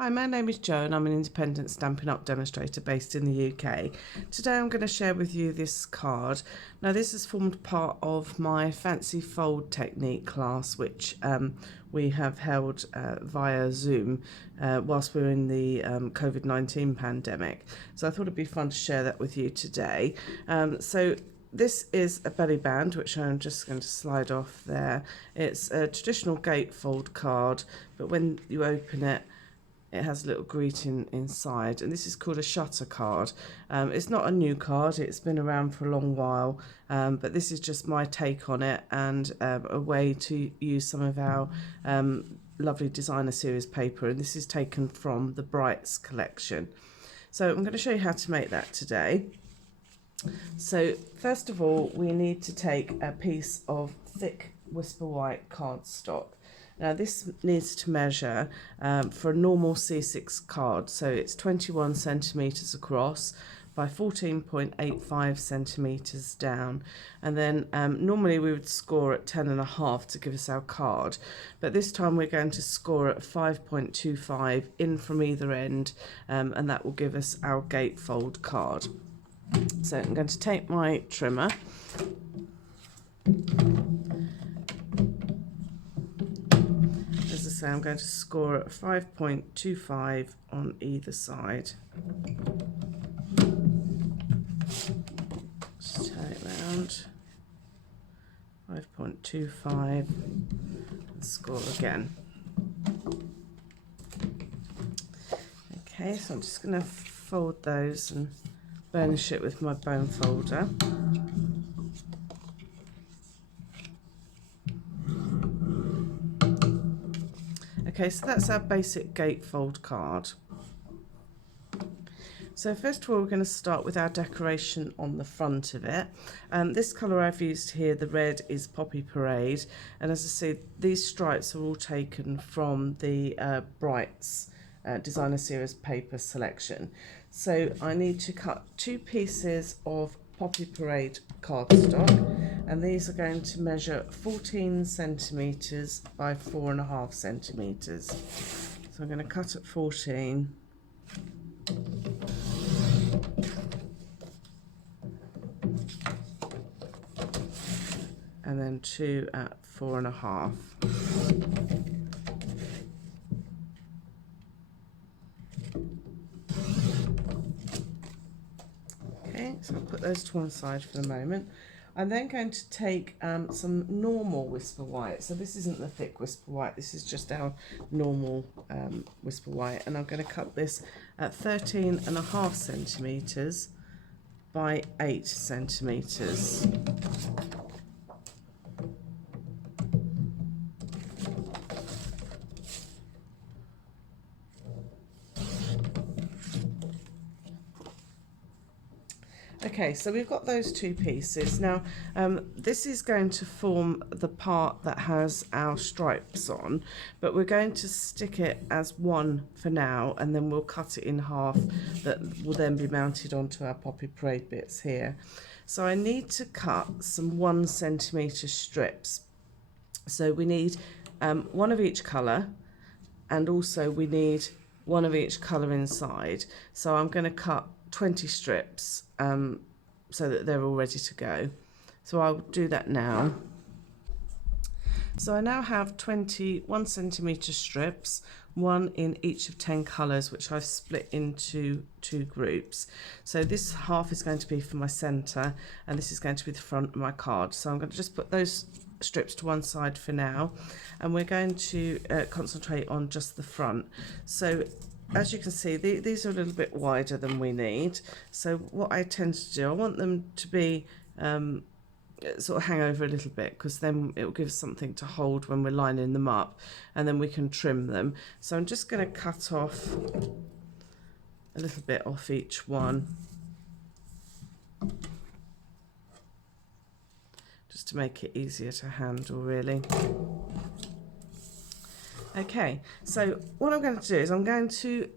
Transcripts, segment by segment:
Hi, my name is Jo and I'm an independent Stampin' Up demonstrator based in the UK. Today I'm going to share with you this card. Now this has formed part of my fancy fold technique class which we have held via Zoom whilst we were in the COVID-19 pandemic. So I thought it'd be fun to share that with you today. So this is a belly band, which I'm just going to slide off there. It's a traditional gatefold card, but when you open it, it has a little greeting inside, and this is called a shutter card. It's not a new card, it's been around for a long while, but this is just my take on it and a way to use some of our lovely designer series paper, and this is taken from the Brights collection. So I'm going to show you how to make that today. So first of all, we need to take a piece of thick Whisper White cardstock. Now this needs to measure for a normal C6 card, so it's 21 centimetres across by 14.85 centimetres down, and then normally we would score at 10.5 to give us our card, but this time we're going to score at 5.25 in from either end, and that will give us our gatefold card. So I'm going to take my trimmer, as I say, I'm going to score at 5.25 on either side. Just turn it round, 5.25, and score again. Okay, so I'm just going to fold those and burnish it with my bone folder. Okay, so that's our basic gatefold card. So first of all, we're going to start with our decoration on the front of it. This colour I've used here, the red, is Poppy Parade, and as I said, these stripes are all taken from the Brights designer series paper selection. So I need to cut 2 pieces of Poppy Parade cardstock, and these are going to measure 14 centimetres by 4.5 centimetres. So I'm going to cut at 14. And then 2 at 4.5. Okay, so I'll put those to one side for the moment. I'm then going to take some normal Whisper White. So this isn't the thick Whisper White, this is just our normal Whisper White. And I'm going to cut this at 13.5 centimetres by 8 centimetres. Okay, so we've got those 2 pieces. Now, this is going to form the part that has our stripes on, but we're going to stick it as one for now, and then we'll cut it in half. That will then be mounted onto our Poppy Parade bits here. So I need to cut some 1 centimetre strips. So we need one of each colour, and also we need one of each colour inside. So I'm going to cut 20 strips so that they're all ready to go. So I'll do that now. So I now have 21 centimetre strips, 1 in each of 10 colours, which I've split into 2 groups. So this half is going to be for my centre, and this is going to be the front of my card. So I'm going to just put those strips to one side for now, and we're going to concentrate on just the front. So as you can see, these are a little bit wider than we need. So what I tend to do, I want them to be sort of hang over a little bit, because then it will give us something to hold when we're lining them up, and then we can trim them. So I'm just going to cut off a little bit off each one, just to make it easier to handle, really. Okay, so what I'm going to do is I'm going to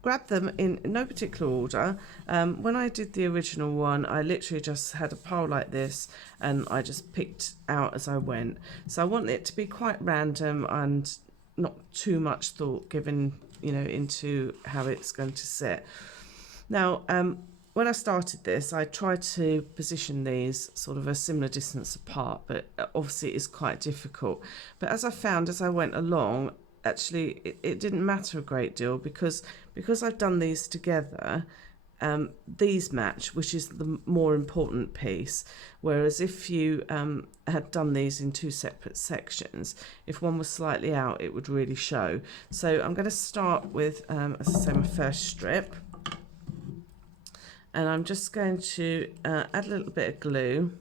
grab them in no particular order. When I did the original one, I literally just had a pile like this, and I just picked out as I went. So I want it to be quite random and not too much thought given you know, into how it's going to sit. Now, when I started this, I tried to position these sort of a similar distance apart, but obviously it's quite difficult. But as I found as I went along, actually it didn't matter a great deal because I've done these together. These match, which is the more important piece. Whereas if you had done these in two separate sections, if one was slightly out, it would really show. So I'm going to start with, as I say, my first strip. And I'm just going to add a little bit of glue.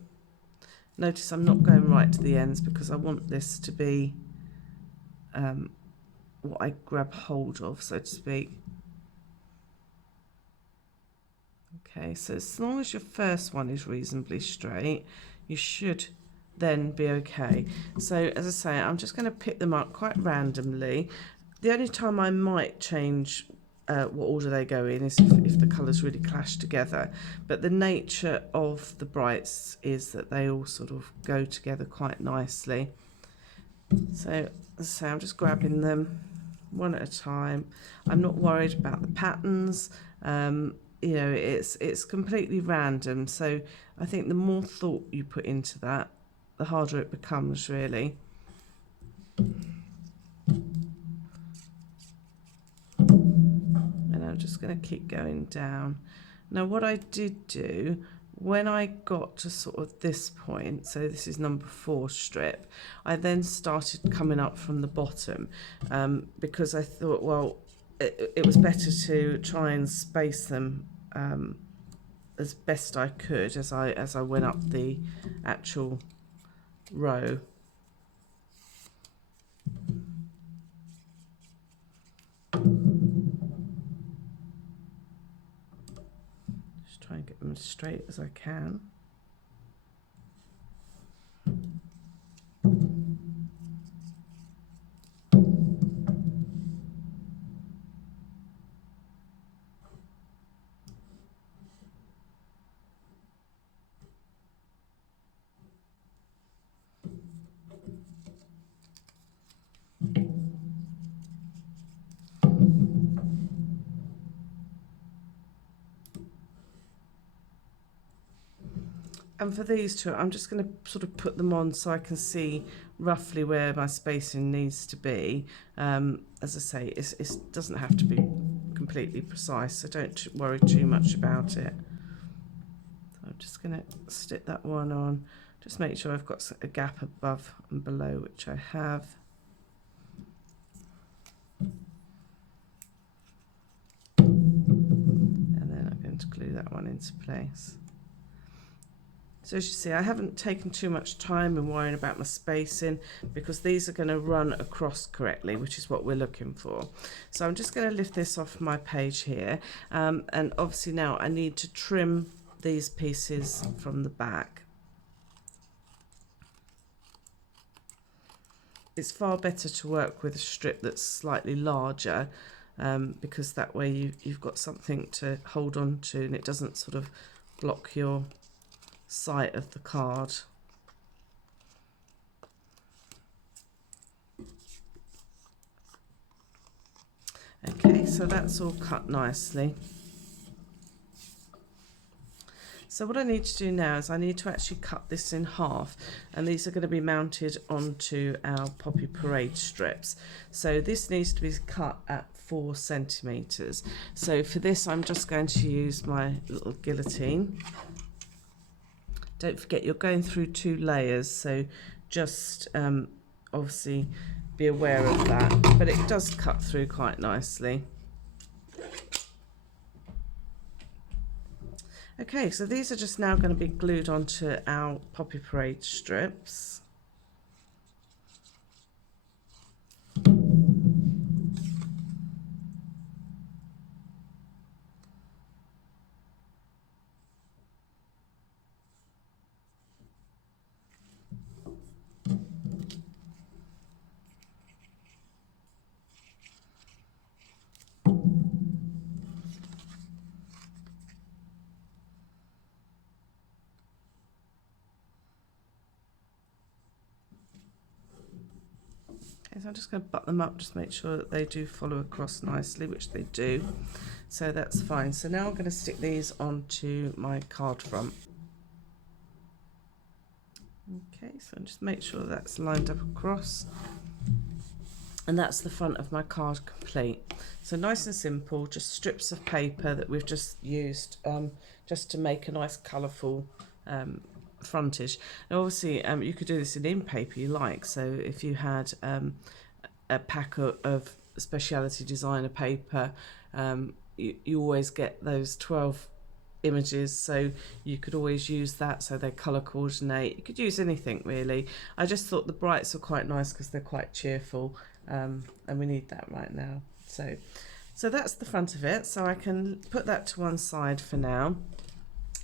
Notice I'm not going right to the ends because I want this to be what I grab hold of, so to speak. Okay, so as long as your first one is reasonably straight, you should then be okay. So as I say, I'm just going to pick them up quite randomly. The only time I might change what order they go in is if the colours really clash together. But the nature of the brights is that they all sort of go together quite nicely. So as I say, I'm just grabbing them one at a time. I'm not worried about the patterns. You know, it's completely random. So I think the more thought you put into that, the harder it becomes, really. And I'm just going to keep going down. Now, what I did do when I got to sort of this point, so this is number 4 strip, I then started coming up from the bottom because I thought, well, it was better to try and space them as best I could as I went up the actual row. Just try and get them as straight as I can. And for these two, I'm just going to sort of put them on so I can see roughly where my spacing needs to be. As I say, it doesn't have to be completely precise, so don't worry too much about it. So I'm just going to stick that one on. Just make sure I've got a gap above and below, which I have. And then I'm going to glue that one into place. So as you see, I haven't taken too much time in worrying about my spacing because these are going to run across correctly, which is what we're looking for. So I'm just going to lift this off my page here. And obviously now I need to trim these pieces from the back. It's far better to work with a strip that's slightly larger because that way you've got something to hold on to and it doesn't sort of block your sight of the card. Okay, so that's all cut nicely. So what I need to do now is I need to actually cut this in half, and these are going to be mounted onto our Poppy Parade strips. So this needs to be cut at 4 centimetres. So for this I'm just going to use my little guillotine. Don't forget you're going through 2 layers, so just obviously be aware of that, but it does cut through quite nicely. Okay, so these are just now going to be glued onto our Poppy Parade strips. Okay, so I'm just going to butt them up, just make sure that they do follow across nicely, which they do. So that's fine. So now I'm going to stick these onto my card front. Okay, so just make sure that's lined up across. And that's the front of my card complete. So nice and simple, just strips of paper that we've just used just to make a nice colourful frontage. And obviously you could do this in paper you like. So if you had a pack of speciality designer paper, you always get those 12 images, so you could always use that, so they colour coordinate. You could use anything really. I just thought the brights were quite nice because they're quite cheerful, and we need that right now. So that's the front of it, so I can put that to one side for now.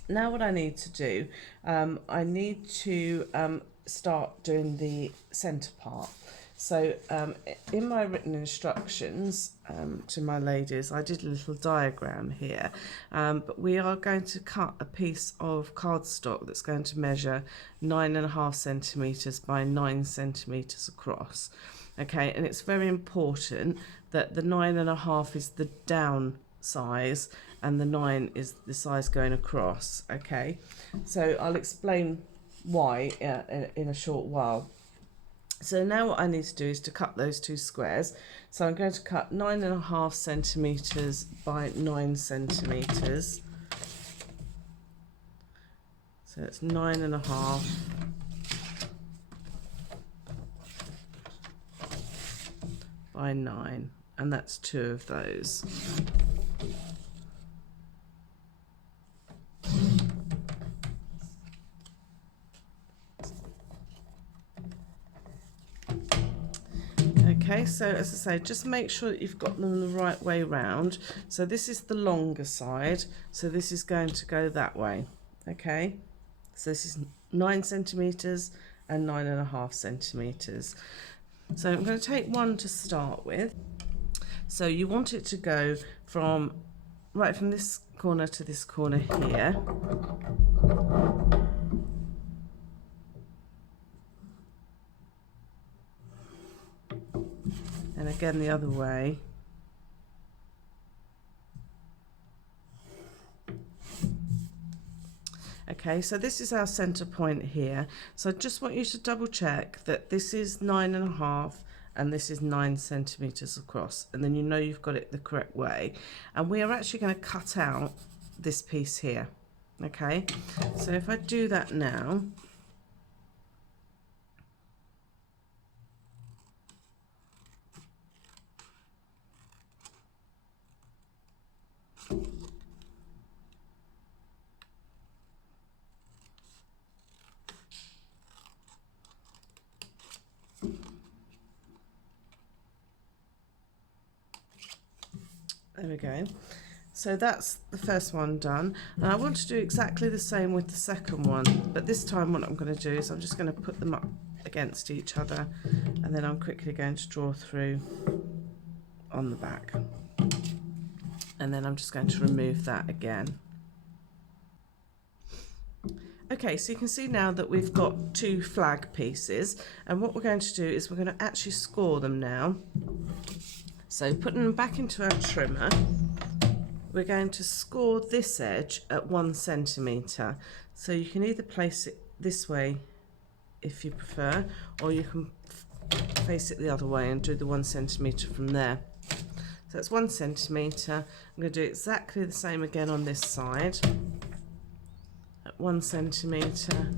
Now what I need to do, I need to start doing the centre part. So in my written instructions to my ladies, I did a little diagram here, but we are going to cut a piece of cardstock that's going to measure 9.5 centimetres by 9 centimetres across. Okay, and it's very important that the 9.5 is the down size and the 9 is the size going across. Okay, so I'll explain why in a short while. So now what I need to do is to cut those two squares. So I'm going to cut 9.5 centimetres by 9 centimetres. So it's 9.5 by 9, and that's two of those. Okay, so as I say, just make sure that you've got them the right way round. So this is the longer side, so this is going to go that way. Okay, so this is 9 centimetres and 9.5 centimetres. So I'm going to take one to start with. So you want it to go from right from this corner to this corner here. And again the other way. Okay, so this is our center point here. So I just want you to double check that this is 9.5 and this is 9 centimetres across, and then you know you've got it the correct way. And we are actually going to cut out this piece here. Okay, so if I do that now, there we go. So that's the first one done, and I want to do exactly the same with the second one, but this time what I'm going to do is I'm just going to put them up against each other, and then I'm quickly going to draw through on the back, and then I'm just going to remove that again. Okay, so you can see now that we've got two flag pieces, and what we're going to do is we're going to actually score them now. So putting them back into our trimmer, we're going to score this edge at 1 centimetre. So you can either place it this way if you prefer, or you can face it the other way and do the 1 centimetre from there. So that's 1 centimetre. I'm going to do exactly the same again on this side at 1 centimetre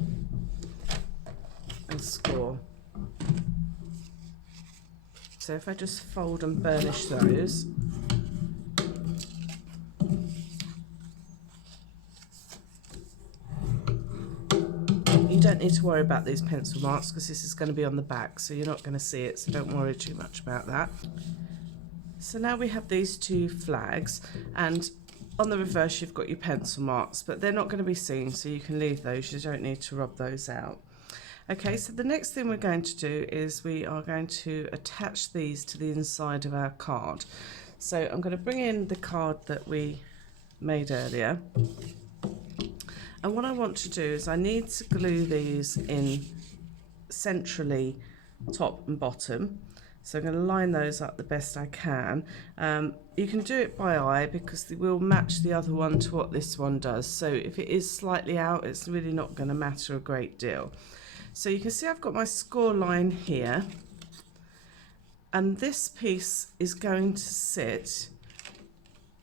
and score. So if I just fold and burnish those, you don't need to worry about these pencil marks because this is going to be on the back, so you're not going to see it, so don't worry too much about that. So now we have these two flags, and on the reverse you've got your pencil marks, but they're not going to be seen, so you can leave those. You don't need to rub those out. Okay, so the next thing we're going to do is we are going to attach these to the inside of our card. So I'm going to bring in the card that we made earlier, and what I want to do is I need to glue these in centrally, top and bottom. So I'm going to line those up the best I can. You can do it by eye because they will match the other one to what this one does. So if it is slightly out, it's really not going to matter a great deal. So you can see I've got my score line here, and this piece is going to sit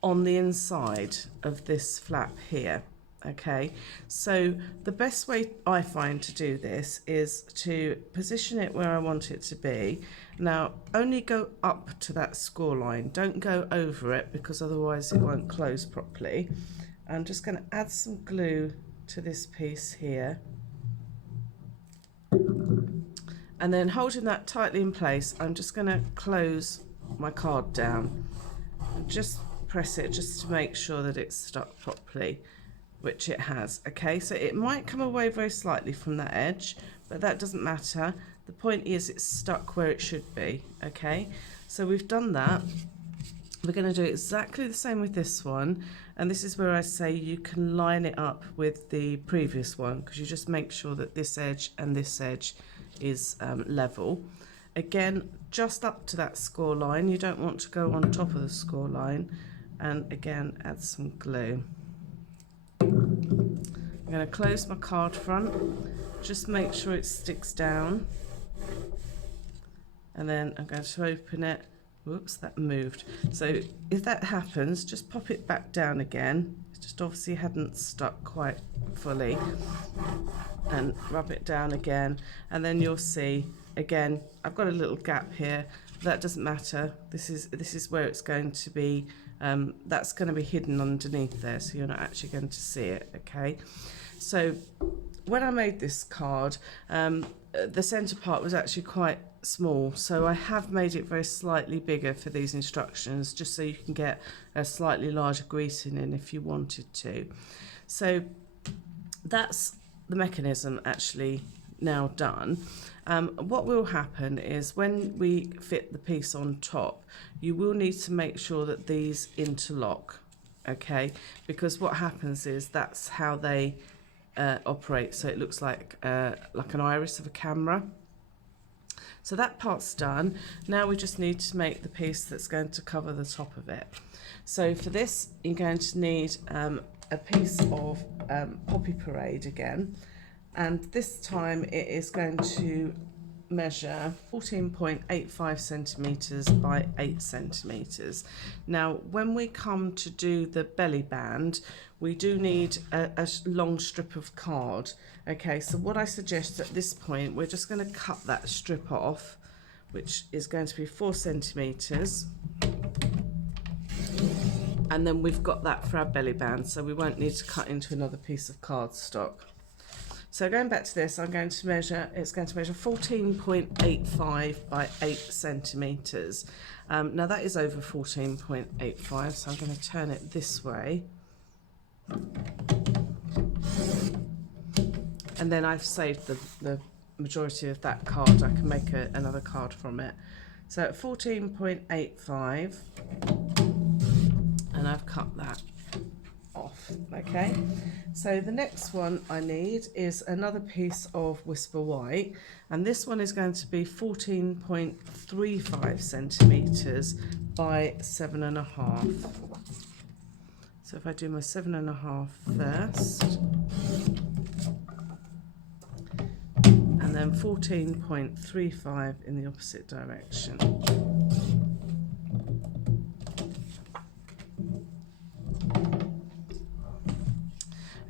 on the inside of this flap here. Okay, so the best way I find to do this is to position it where I want it to be. Now, only go up to that score line, don't go over it because otherwise it won't close properly. I'm just going to add some glue to this piece here, and then holding that tightly in place, I'm just going to close my card down and just press it just to make sure that it's stuck properly, which it has. Okay, so it might come away very slightly from that edge, but that doesn't matter. The point is it's stuck where it should be. Okay, so we've done that. We're going to do exactly the same with this one, and this is where I say you can line it up with the previous one, because you just make sure that this edge and this edge is level. Again, just up to that score line, you don't want to go on top of the score line, and again add some glue. I'm going to close my card front, just make sure it sticks down, and then I'm going to open it. Whoops, that moved. So if that happens, just pop it back down again. It just obviously hadn't stuck quite fully, and rub it down again, and then you'll see again I've got a little gap here. That doesn't matter. This is where it's going to be. That's going to be hidden underneath there, so you're not actually going to see it. Okay, so when I made this card, the centre part was actually quite small, so I have made it very slightly bigger for these instructions, just so you can get a slightly larger greeting in if you wanted to. So that's the mechanism actually now done. What will happen is when we fit the piece on top, you will need to make sure that these interlock, okay, because what happens is that's how they operate, so it looks like an iris of a camera. So that part's done. Now we just need to make the piece that's going to cover the top of it. So for this, you're going to need a piece of Poppy Parade again, and this time it is going to measure 14.85 centimetres by 8 centimetres. Now when we come to do the belly band, we do need a long strip of card. Okay, so what I suggest at this point, we're just going to cut that strip off, which is going to be 4 centimetres, and then we've got that for our belly band, so we won't need to cut into another piece of cardstock. So going back to this, I'm going to measure, it's going to measure 14.85 by 8 centimetres. Now that is over 14.85, so I'm going to turn it this way. And then I've saved the majority of that card. I can make another card from it. So at 14.85, and I've cut that off. Okay, so the next one I need is another piece of Whisper White, and this one is going to be 14.35 centimetres by 7.5. So if I do my 7.5 first, and then 14.35 in the opposite direction.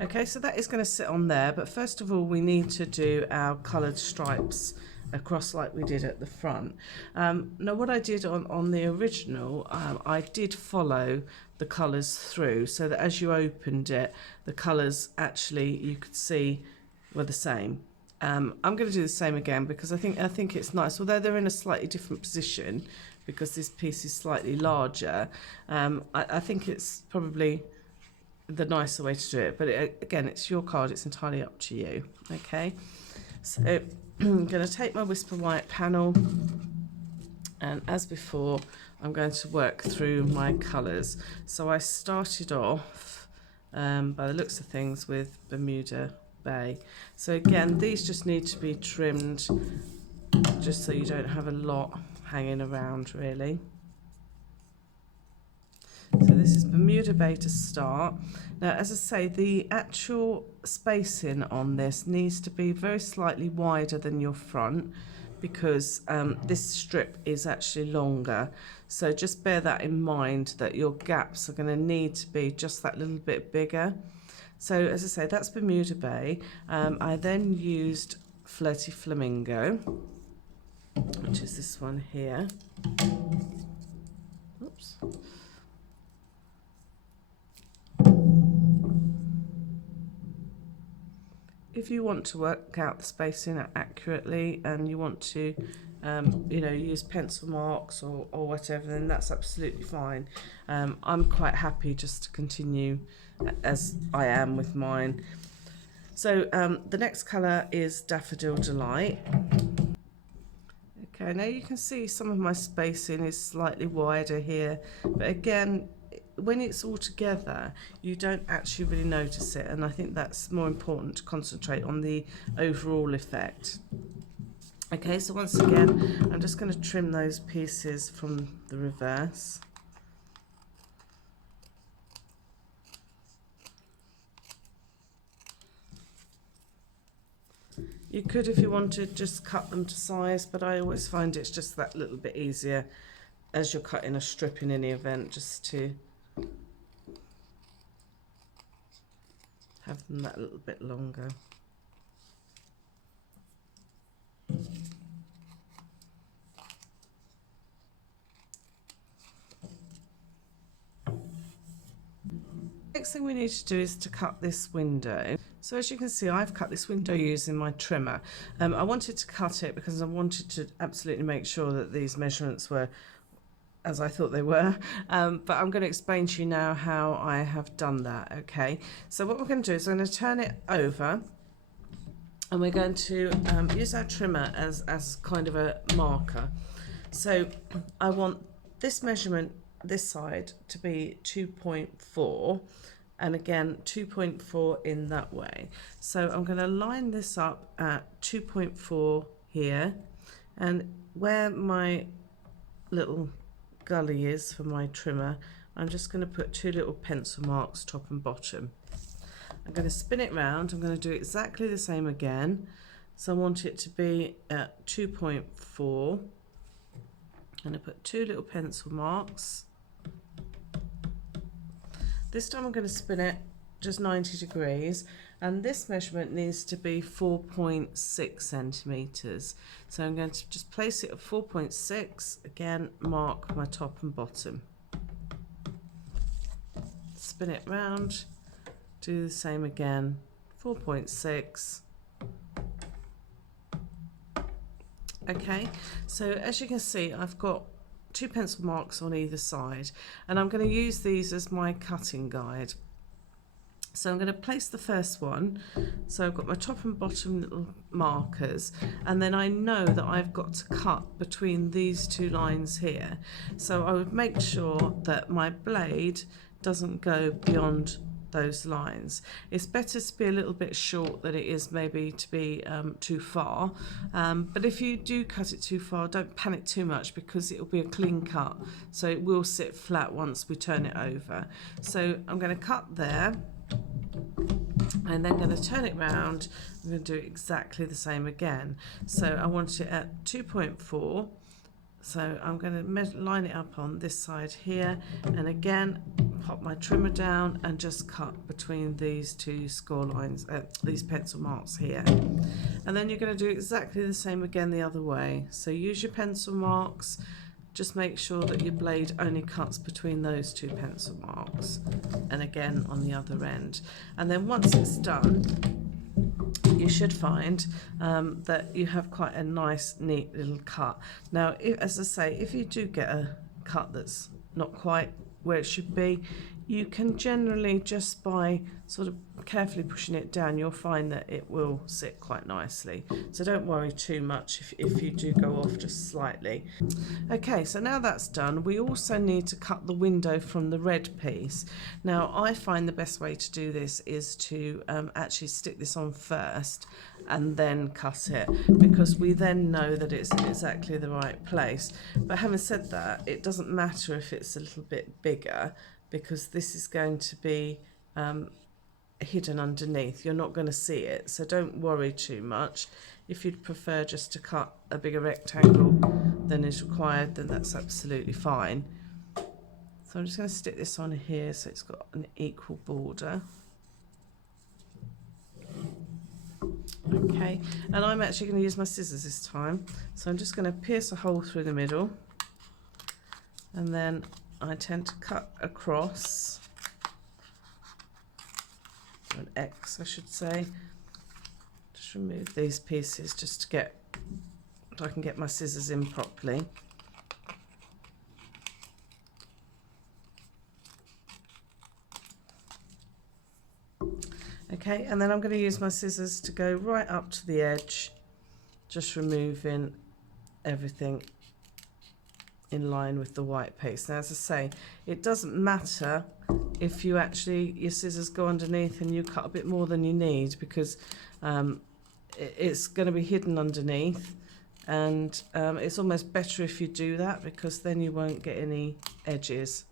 Okay, so that is going to sit on there, but first of all we need to do our coloured stripes across like we did at the front. Now what I did on the original, I did follow the colours through, so that as you opened it, the colours actually you could see were the same. I'm going to do the same again because I think it's nice, although they're in a slightly different position because this piece is slightly larger. I think it's probably the nicer way to do it, but again, it's your card, it's entirely up to you. Okay, so I'm going to take my Whisper White panel, and as before I'm going to work through my colours. So I started off by the looks of things with Bermuda Bay. So again, these just need to be trimmed just so you don't have a lot hanging around really. So this is Bermuda Bay to start. Now, as I say, the actual spacing on this needs to be very slightly wider than your front, because this strip is actually longer. So just bear that in mind, that your gaps are going to need to be just that little bit bigger. So as I say, that's Bermuda Bay. I then used Flirty Flamingo, which is this one here. Oops. If you want to work out the spacing accurately and you want to, you know, use pencil marks or whatever, then that's absolutely fine. I'm quite happy just to continue as I am with mine. So the next colour is Daffodil Delight. Okay, now you can see some of my spacing is slightly wider here, but again, when it's all together, you don't actually really notice it, and I think that's more important to concentrate on the overall effect. Okay, so once again, I'm just going to trim those pieces from the reverse. You could, if you wanted, just cut them to size, but I always find it's just that little bit easier as you're cutting a strip in any event, just to have them that little bit longer. Next thing we need to do is to cut this window. So as you can see, I've cut this window using my trimmer. I wanted to cut it because I wanted to absolutely make sure that these measurements were as I thought they were, but I'm going to explain to you now how I have done that. Okay, so what we're going to do is I'm going to turn it over, and we're going to use our trimmer as kind of a marker. So I want this measurement, this side, to be 2.4, and again 2.4 in that way. So I'm going to line this up at 2.4 here, and where my little gully is for my trimmer, I'm just going to put two little pencil marks top and bottom. I'm going to spin it round. I'm going to do exactly the same again. So I want it to be at 2.4. I'm going to put two little pencil marks. This time I'm going to spin it just 90 degrees, and this measurement needs to be 4.6 centimeters. So I'm going to just place it at 4.6, again mark my top and bottom, spin it round, do the same again, 4.6. Okay, so as you can see, I've got two pencil marks on either side, and I'm going to use these as my cutting guide. So I'm going to place the first one, so I've got my top and bottom little markers, and then I know that I've got to cut between these two lines here. So I would make sure that my blade doesn't go beyond those lines. It's better to be a little bit short than it is maybe to be too far, but if you do cut it too far, don't panic too much, because it will be a clean cut, so it will sit flat once we turn it over. So I'm going to cut there, and then going to turn it round. I'm going to do exactly the same again. So I want it at 2.4. So I'm going to line it up on this side here, and again pop my trimmer down and just cut between these two score lines, these pencil marks here. And then you're going to do exactly the same again the other way. So use your pencil marks, just make sure that your blade only cuts between those two pencil marks, and again on the other end. And then once it's done, you should find that you have quite a nice neat little cut. Now, as I say, if you do get a cut that's not quite where it should be, you can generally, just by sort of carefully pushing it down, you'll find that it will sit quite nicely. So don't worry too much if you do go off just slightly. Okay, so now that's done, we also need to cut the window from the red piece. Now I find the best way to do this is to actually stick this on first and then cut it, because we then know that it's in exactly the right place. But having said that, it doesn't matter if it's a little bit bigger, because this is going to be hidden underneath. You're not going to see it, so don't worry too much. If you'd prefer just to cut a bigger rectangle than is required, then that's absolutely fine. So I'm just going to stick this on here so it's got an equal border. Okay, and I'm actually going to use my scissors this time, so I'm just going to pierce a hole through the middle, and then I tend to cut across, an X I should say. Just remove these pieces just to get, so I can get my scissors in properly. Okay, and then I'm going to use my scissors to go right up to the edge, just removing everything in line with the white piece. Now, as I say, it doesn't matter if you actually, your scissors go underneath and you cut a bit more than you need, because it's going to be hidden underneath, and it's almost better if you do that, because then you won't get any edges.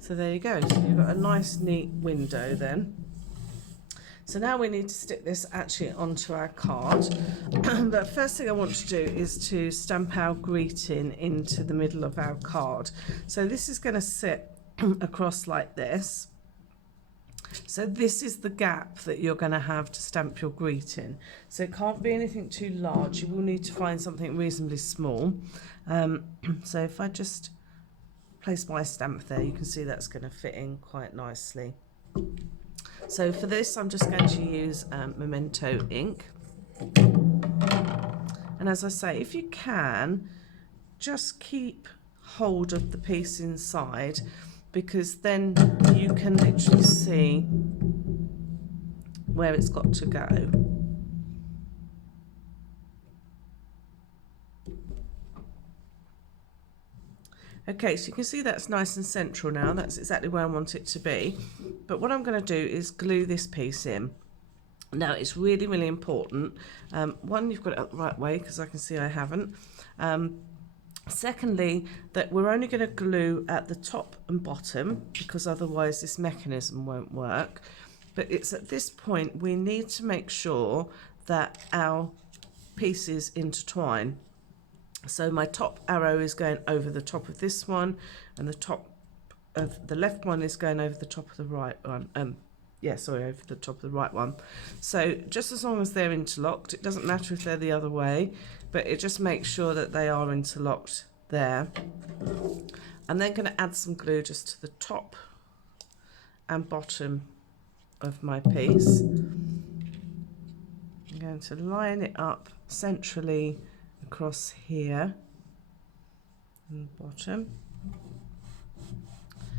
So there you go, so you've got a nice neat window then. So now we need to stick this actually onto our card. But first thing I want to do is to stamp our greeting into the middle of our card. So this is going to sit across like this. So this is the gap that you're going to have to stamp your greeting. So it can't be anything too large. You will need to find something reasonably small. So if I just place my stamp there, you can see that's going to fit in quite nicely. So for this, I'm just going to use Memento ink. And as I say, if you can, just keep hold of the piece inside, because then you can literally see where it's got to go. Okay, so you can see that's nice and central now. That's exactly where I want it to be. But what I'm going to do is glue this piece in. Now, it's really, really important. One, you've got it up the right way, because I can see I haven't. Secondly, that we're only going to glue at the top and bottom, because otherwise this mechanism won't work. But it's at this point we need to make sure that our pieces intertwine. So my top arrow is going over the top of this one, and the top of the left one is going over the top of the right one. Over the top of the right one. So just as long as they're interlocked, it doesn't matter if they're the other way, but it just makes sure that they are interlocked there. I'm then going to add some glue just to the top and bottom of my piece. I'm going to line it up centrally across here and bottom,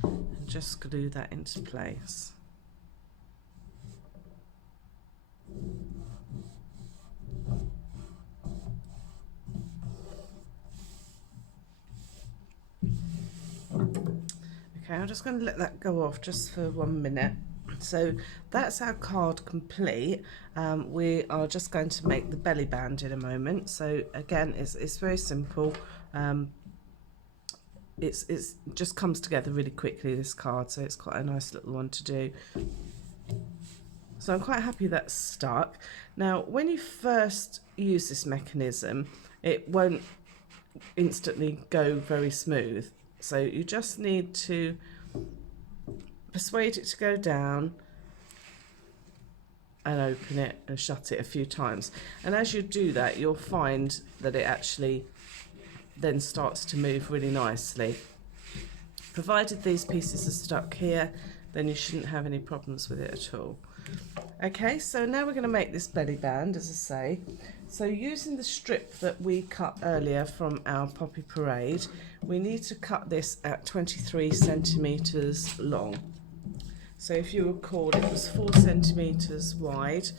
and just glue that into place. Okay, I'm just going to let that go off just for 1 minute. So that's our card complete. We are just going to make the belly band in a moment. So again, it's very simple. It's just comes together really quickly, this card, so it's quite a nice little one to do. So I'm quite happy that's stuck. Now, when you first use this mechanism, it won't instantly go very smooth. So you just need to persuade it to go down and open it and shut it a few times. And as you do that, you'll find that it actually then starts to move really nicely. Provided these pieces are stuck here, then you shouldn't have any problems with it at all. Okay, so now we're going to make this belly band, as I say. So using the strip that we cut earlier from our Poppy Parade, we need to cut this at 23 centimetres long. So if you recall, it was 4 centimetres wide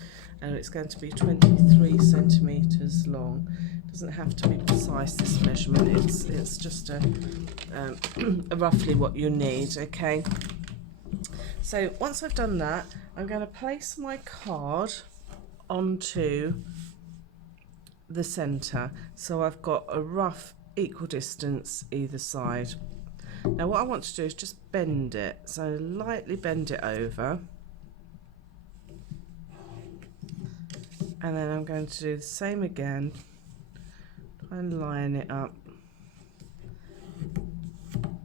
and it's going to be 23 centimetres long. It doesn't have to be precise, this measurement, it's just a roughly what you need, okay? So once I've done that, I'm going to place my card onto the centre, so I've got a rough equal distance either side. Now what I want to do is just bend it, so lightly bend it over, and then I'm going to do the same again, try and line it up.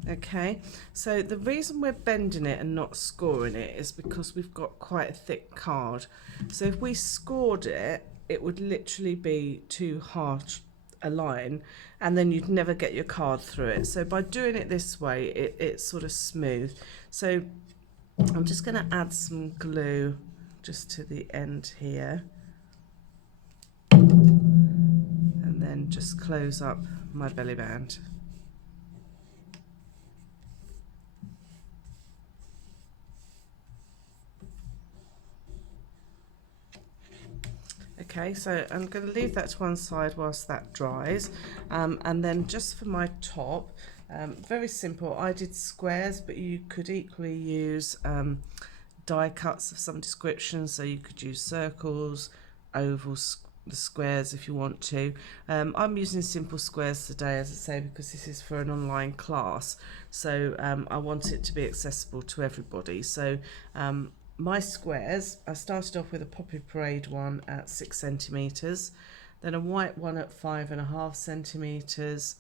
Okay, so the reason we're bending it and not scoring it is because we've got quite a thick card. So if we scored it, it would literally be too harsh a line and then you'd never get your card through it. So by doing it this way, it's sort of smooth. So I'm just going to add some glue just to the end here and then just close up my belly band. Okay, so I'm going to leave that to one side whilst that dries, and then just for my top, very simple, I did squares, but you could equally use die cuts of some description, so you could use circles, ovals, the squares if you want to. I'm using simple squares today, as I say, because this is for an online class, so I want it to be accessible to everybody. So my squares, I started off with a Poppy Parade one at 6 centimetres, then a white one at 5.5 centimetres,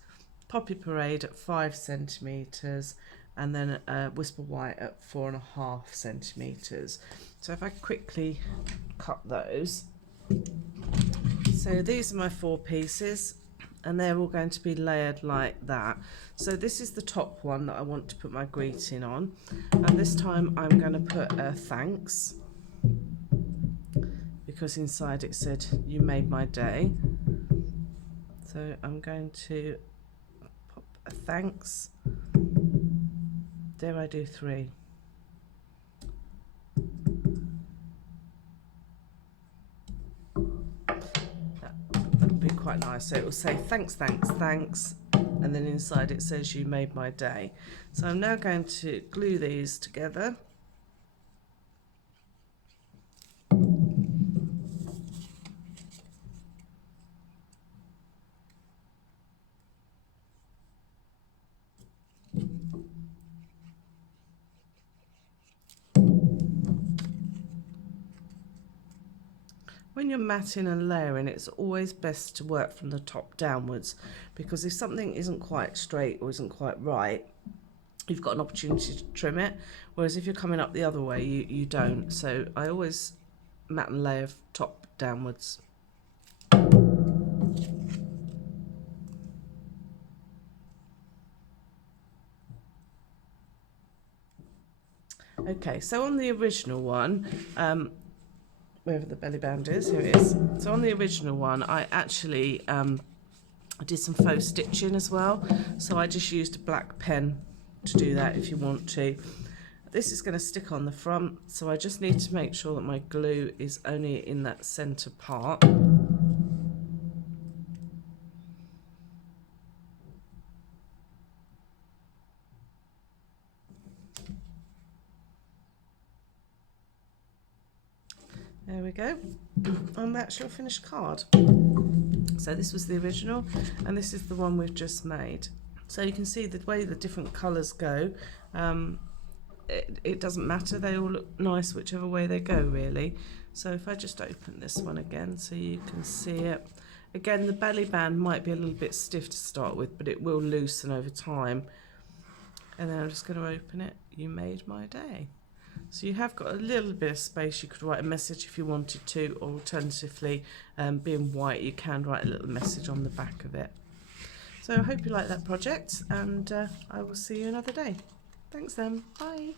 Poppy Parade at 5 centimetres, and then a Whisper White at 4.5 centimetres. So if I quickly cut those, so these are my 4 pieces, and they're all going to be layered like that. So this is the top one that I want to put my greeting on, and this time I'm going to put a thanks, because inside it said you made my day. So I'm going to pop a thanks. Dare I do 3? That'll be quite nice. So it will say thanks, thanks, thanks, and then inside it says you made my day. So I'm now going to glue these together. When you're matting and layering, it's always best to work from the top downwards, because if something isn't quite straight or isn't quite right, you've got an opportunity to trim it, whereas if you're coming up the other way, you don't. So I always mat and layer top downwards. Okay, so on the original one, wherever the belly band is, here it is. So on the original one, I actually I did some faux stitching as well. So I just used a black pen to do that if you want to. This is going to stick on the front, so I just need to make sure that my glue is only in that centre part. There we go, and that's your finished card. So this was the original, and this is the one we've just made. So you can see the way the different colours go. It doesn't matter, they all look nice whichever way they go, really. So if I just open this one again so you can see it. Again, the belly band might be a little bit stiff to start with, but it will loosen over time. And then I'm just going to open it. You made my day. So you have got a little bit of space. You could write a message if you wanted to, or alternatively, being white, you can write a little message on the back of it. So I hope you like that project, and I will see you another day. Thanks then. Bye.